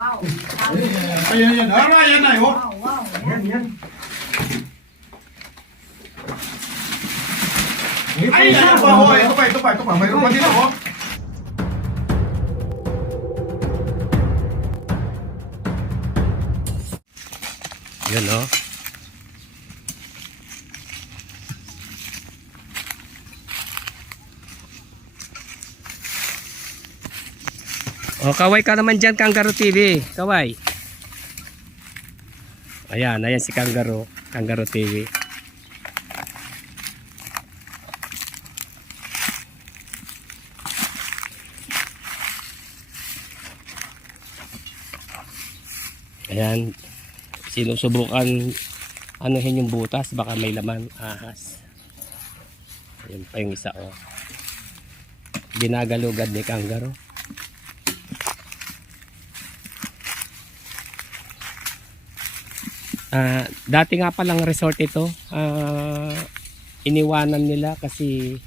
Wow. Ayan, yan. Yan na, oh. Wow, wow. Yan. Ay, yan pa, oh. Ito pa. Mayroon pa dito, oh. Yun, oh. Oh, kaway ka naman dyan, Kangaroo TV. Kaway. Ayan si Kangaroo TV. Ayan. Sinusubukan anuhin yung butas, baka may laman, ahas. Ayan pa yung isa, oh. Ginagalugad ni Kangaroo. Dati nga palang resort ito, iniwanan nila kasi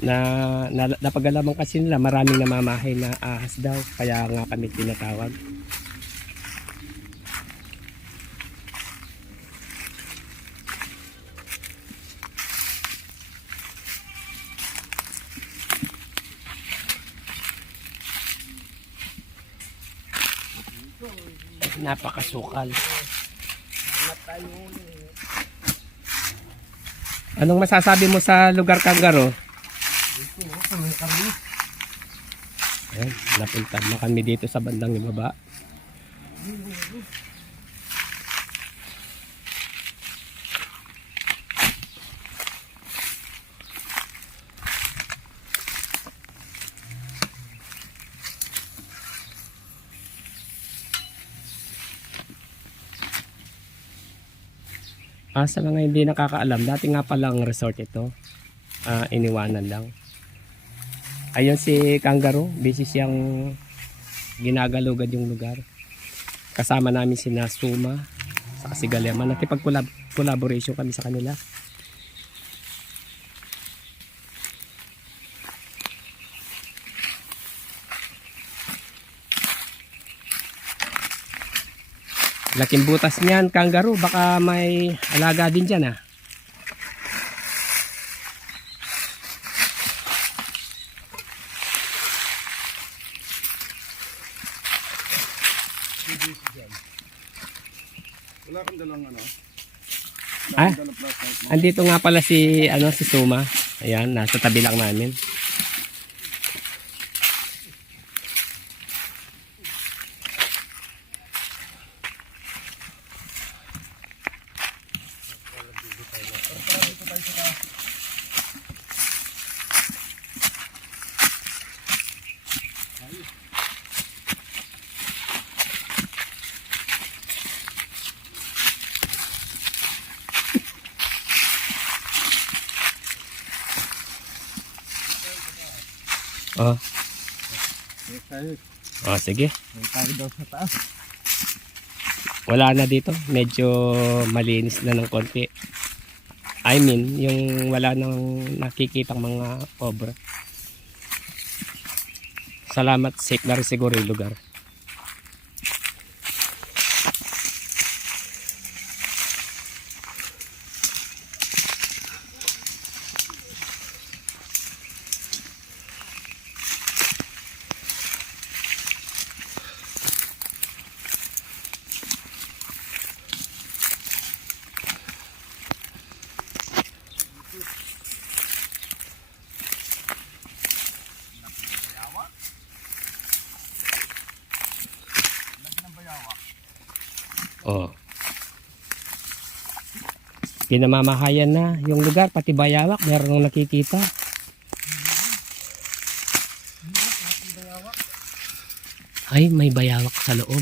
napagalaman kasi nila maraming namamahay na ahas daw, kaya nga kami tinatawag. Napakasukal. Anong masasabi mo sa lugar, Kangaroo? Ayan, napunta na kami dito sa bandang ibaba. Sa mga hindi nakakaalam, dati nga palang resort ito. Iniwanan lang. Ayun si Kangaroo, busy siyang ginagalugad yung lugar. Kasama namin si Suma sa si Galeman. Nakipag-collaboration kami sa kanila. Laking butas niyan, Kangaroo. Baka may alaga din dyan, ah. Wala kang dalang ano? Andito nga pala si Suma. Ayan, nasa tabi lang namin. Oh. Oh, sige. Wala na dito. Medyo malinis na ng konti. I mean, yung wala nang nakikitang mga cobra. Salamat, safe na rin siguro yung lugar. Oh. Pinamamahayan na yung lugar, pati bayawak, meron nang nakikita. Ay, may bayawak sa loob.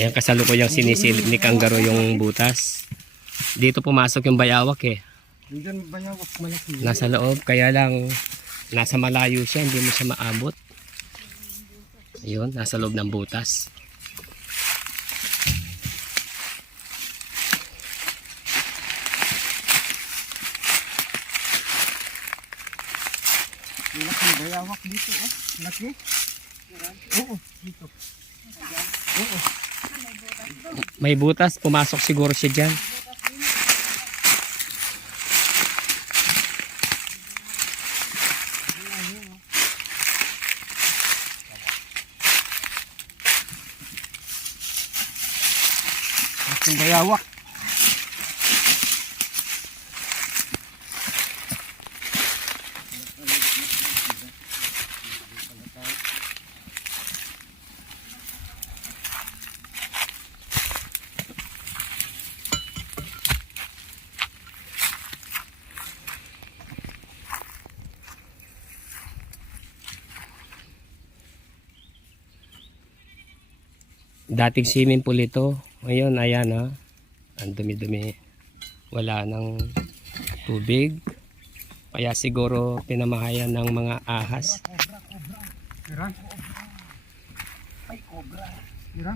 Ayan, kasalukuyang sinisilip ni Kangaroo yung butas. Dito pumasok yung bayawak, eh. Diyan bayawak malaki. Nasa loob, kaya lang nasa malayo siya, hindi mo siya maabot. Ayun, nasa loob ng butas. Malaki bayawak dito, oh. Laki. Oo, dito. Oo. May butas, pumasok siguro siya dyan. Laking bayawak. Dating swimming pool ito. Ngayon, ayan ha. Ang dumi-dumi. Wala ng tubig. Kaya siguro pinamahayan ng mga ahas. Tira. Ay, cobra. Tira.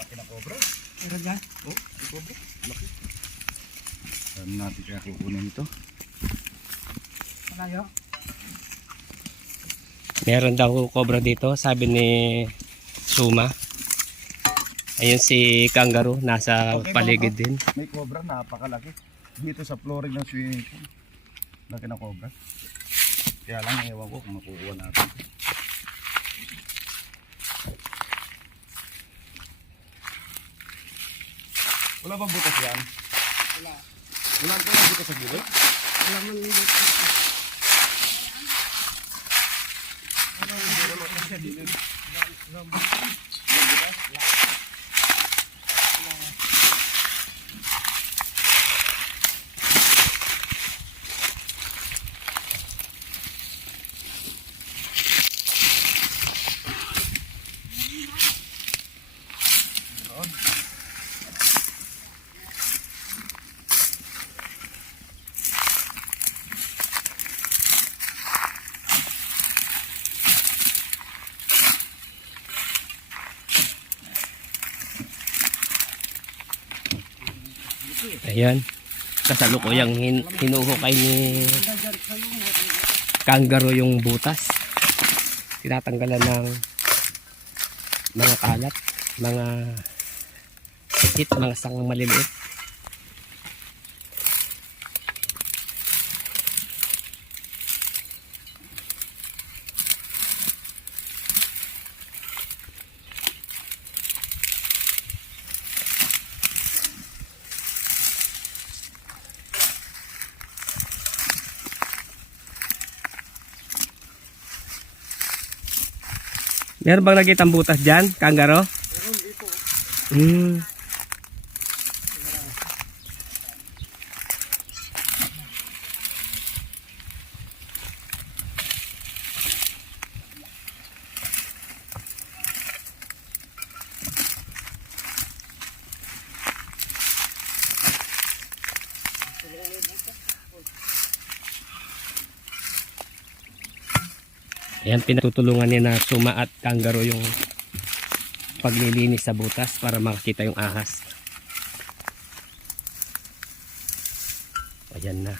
Laki na cobra. Tira dyan. Oh, cobra. Laki. Saan natin kaya kukunin ito? Malayo. Meron daw cobra dito, sabi ni Suma. Ayun si kangaroo, nasa Okay, paligid mga din. May cobra, napakalaki. Dito sa flooring ng swimming pool. Laki na cobra. Kaya lang, ewan ko kung makukuha natin. Wala bang butas yan? Wala. Wala ko yung butas sa gilid? Wala man yung butas. Ayan. Kasalukuyang hinuhukay ni kangaroo yung butas. Tinatanggalan ng mga kalat, mga sikit, mga sangang maliliit. Meron bang nakitang butas dyan, kangaroo? Meron dito. Hmm. Ayan, pinatutulungan niya na Suma at kangaroo yung paglilinis sa butas para makakita yung ahas. Ayan na.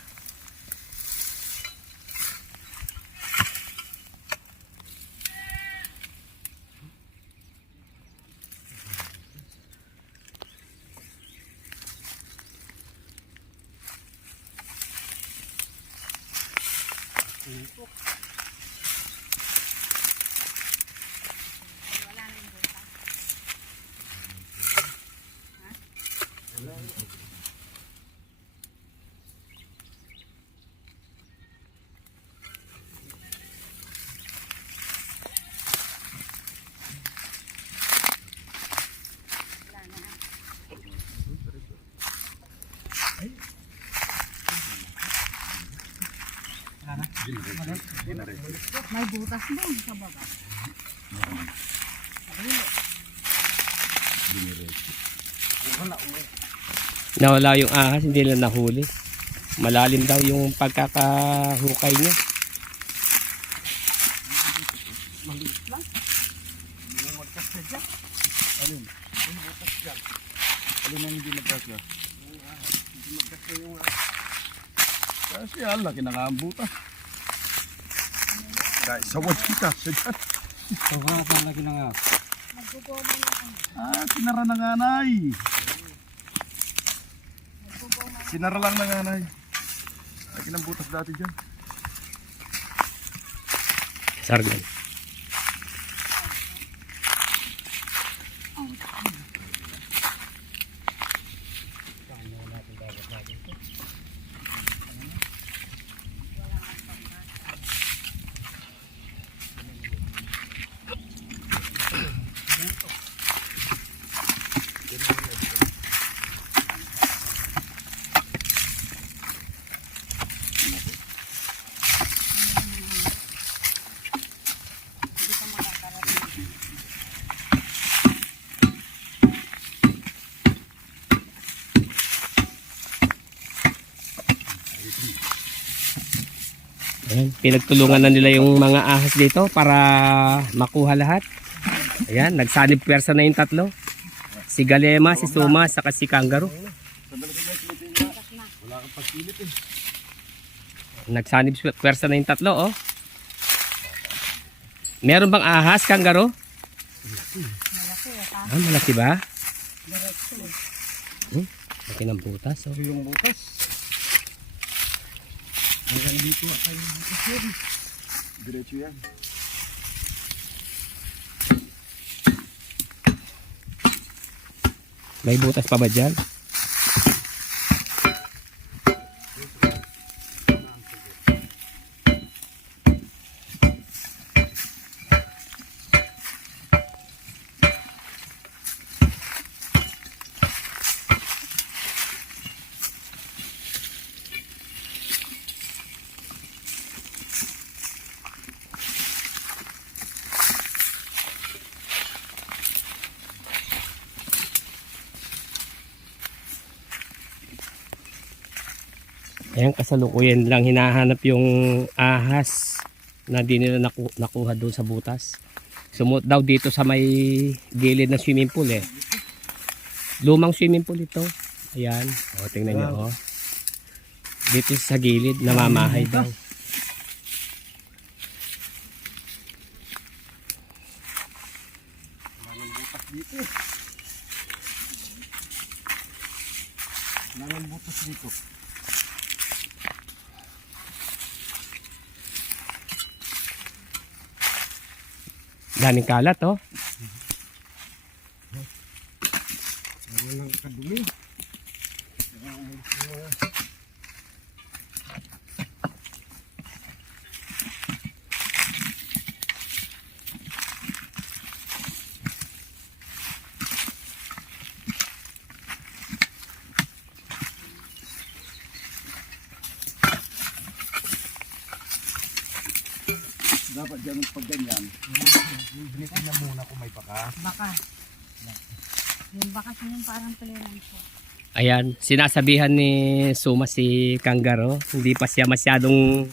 may butas doon sa baba. Diniretso. Nawala yung ahas, hindi lang nahuli. Malalim daw yung pagkakahukay niya. Maliit lang. Alin? Yung butas dyan. Alin ang hindi magkasya? Hindi magkasya yung Kasi laki na nga ang butas. Guys, sawad kita sa dyan. Sobrang lagi na nga. nagbubono na kami. Sinara na nga, Nay. Nagbubono. Sinara lang na nga, Nay. Laki ng butas dati dyan. Sargan. Hindi ka makakarating. Ayan, pinagtulungan na nila yung mga ahas dito para makuha lahat. Ayan, nagsanib pwersa na yung tatlo. Si Galema, si Suma, saka si Kangaroo. Sandali ka guys, ulitin nga. Wala kang pagpilit eh. Nagsanib pwersa na yung tatlo, oh. Meron bang ahas, Kangaroo? Malaki ha. Malaki ba? Diretso eh. Laki ng butas, oh. Ito yung butas. Hanggang dito at tayo yung butas yan. Diretso yan. May butas pa ba dyan? Ayan, kasalukuyan lang hinahanap yung ahas na di nila nakuha doon sa butas. Sumut daw dito sa may gilid ng swimming pool eh. Lumang swimming pool ito. Ayan, o tingnan nyo, oh. Dito sa gilid, namamahay daw. Wala ng butas dito. Wala ng butas dito. Daming kalat, oh. Walang kadumi. Dapat dyan pag ganyan. Binitin na muna kung may paka. Bakas. Yung bakas na yung parang paliran ko. Ayan, sinasabihan ni Suma si Kangaroo, hindi pa siya masyadong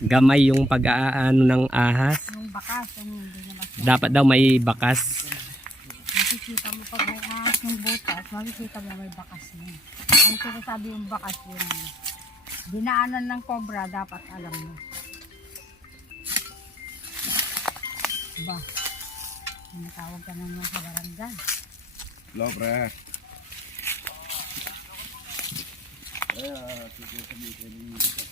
gamay yung pag-aano ng ahas. Yung bakas, ano, hindi na masyado. Dapat daw may bakas. Makikita mo pag may ahas yung butas, makikita mo may bakas na. Ang sinasabi yung bakas yun. Dinaanan ng cobra, dapat alam mo. Ba, tinatawag ka naman sa barangay. Hello, pre. Sige sa mga kanina sa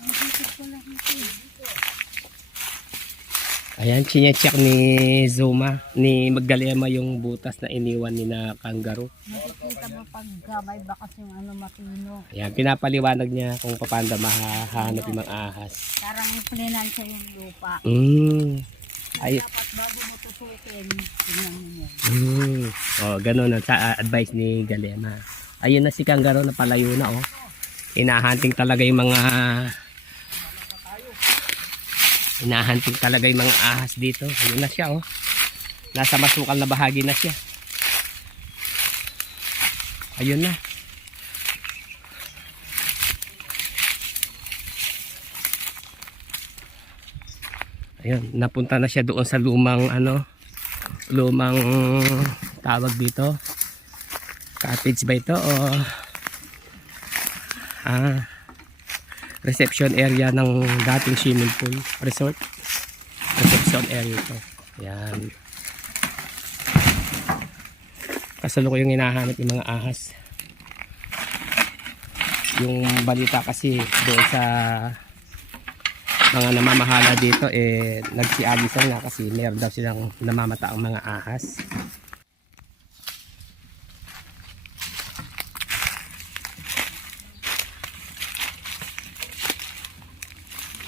Nakikita ko lang ito. Ayan, chinecheck ni Zuma, ni Magdalema yung butas na iniwan ni na Kangaroo. Nakikita mo pag may bakas yung ano matino. Ayan, pinapaliwanag niya kung paano mahahanap yung mga ahas. Parang plinan siya yung lupa. Ay, Dapat bago mo tusukin, tingnan mo mo. Oh, ganun ang advice ni Galema. Ayun na si Kangaroo na palayo na, oh. Hinahunting talaga yung mga Hinahanting talaga yung mga ahas dito. Ayun na siya oh. Nasa masukal na bahagi na siya. Ayun na. Ayun, napunta na siya doon sa lumang lumang tawag dito. Cottage ba ito o reception area ng dating swimming pool resort. Reception area ito. Ayan. Kasalukuyang hinahanap yung mga ahas. Yung balita kasi doon sa mga namamahala dito nagsialisan nga kasi meron daw silang namamataang mga ahas.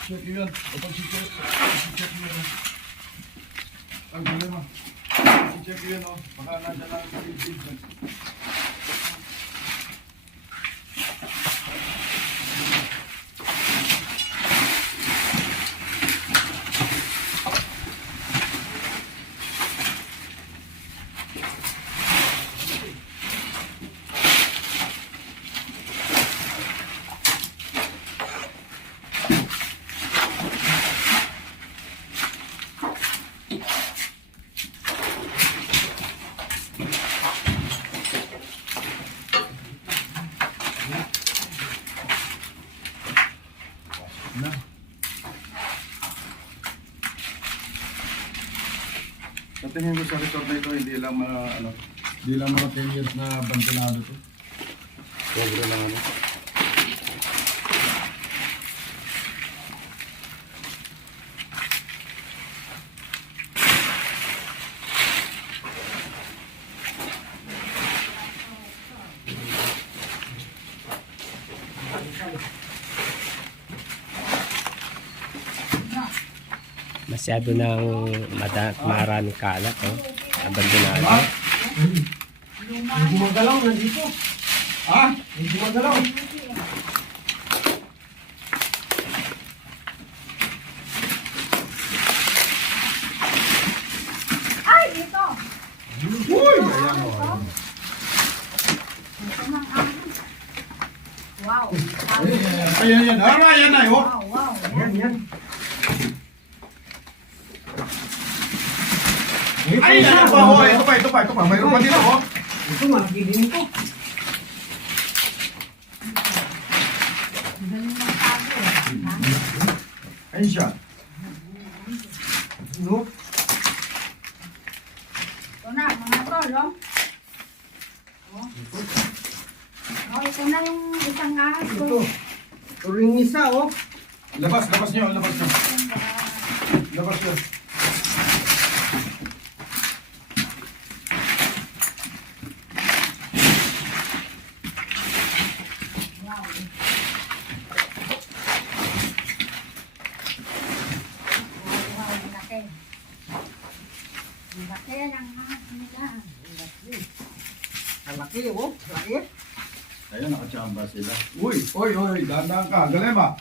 Check yun. Kapag si check yun. Ang problema. Si check yun o. Baka nandyan lang sa bibig. Na. Sa tingin ko sa resort na ito, hindi lang mga 10 years na abandonado to. Sobra lang Masyado ng maraming kalat oh. Abandonado. Hindi gumagalaw nandito. Ha? Hindi gumagalaw. Ay, ito! Uy! Ayan o. Ito ng ahas. Wow! Ayan. Ayan na yun. Wow! Yan. Ay, ano pa? Oh, ito pa. Mayroon pa dito, oh. Ito makikinig ko. Galing ng tago eh. Ayun siya. No? Ito na, mga tol, oh. Oh, ito na yung isang ahas ko. Ito. Ito ring isa oh. Labas nyo. Wow, laki. Laki ng ahas nila. Ang laki oh. Laki. Ayun, nakachamba sila. Uy, dahan-dahan ka. Galing ba?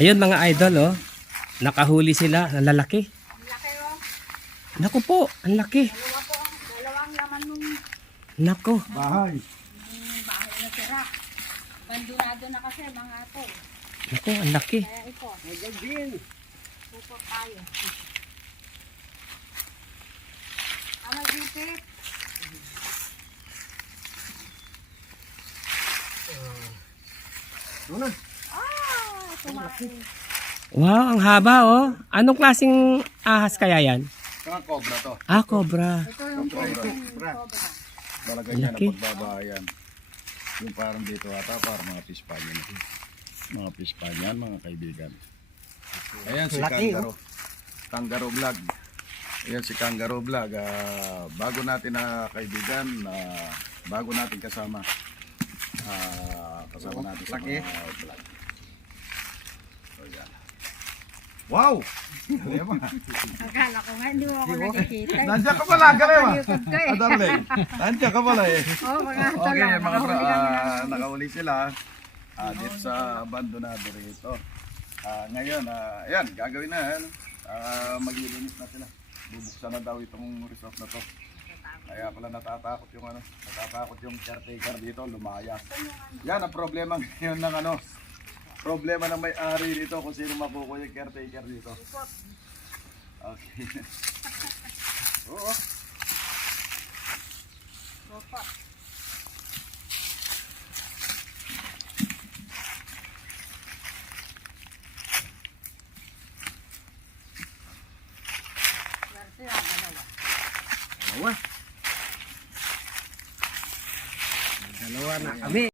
Ayun mga idol oh. Nakahuli sila ng lalaki. Ang laki, oh. Naku po, ang laki. Dalawang laman nung Nako. Bahay. bahay na sira. Abandonado na kasi mga ito. Nako, ang laki. Kaya ito, Magagin. pupot tayo. Ano dito? Ano na? Tumaki. Wow, ang haba oh. Anong klaseng ahas kaya yan? Kaya cobra to. Ah, cobra. Ito yung Cobra. cobra. Talaga niya na Laki. pagbabayan. Yung parang dito ata, parang mga fish pan yan. Mga fish pan yan, mga kaibigan. Ayan si Laki, Kangaroo. Kangaroo Vlog. Ayan si Kangaroo Vlog. Bago natin na kaibigan, bago natin kasama. Kasama natin sa Laki. mga vlog. So, yan. Wow! Kalema. Akala ko nga, hindi mo ako nakikita. Nandiyan ka pala, Kalema. Palikod ko eh. Darling, nandiyan ka pala eh. Oo, mga Okay, tala. mga Nakahuli kami ng... nakahuli sila dito sa abandonado rito. Ngayon, ayan, gagawin na. Maglilinis na sila. Bubuksan na daw itong resort na to. Kaya pala natatakot yung caretaker dito, lumayas. Yan ang problema ngayon ng problema ng may-ari dito kung sino makukuha yung caretaker dito. Okay. Oo. Dalawa na kami.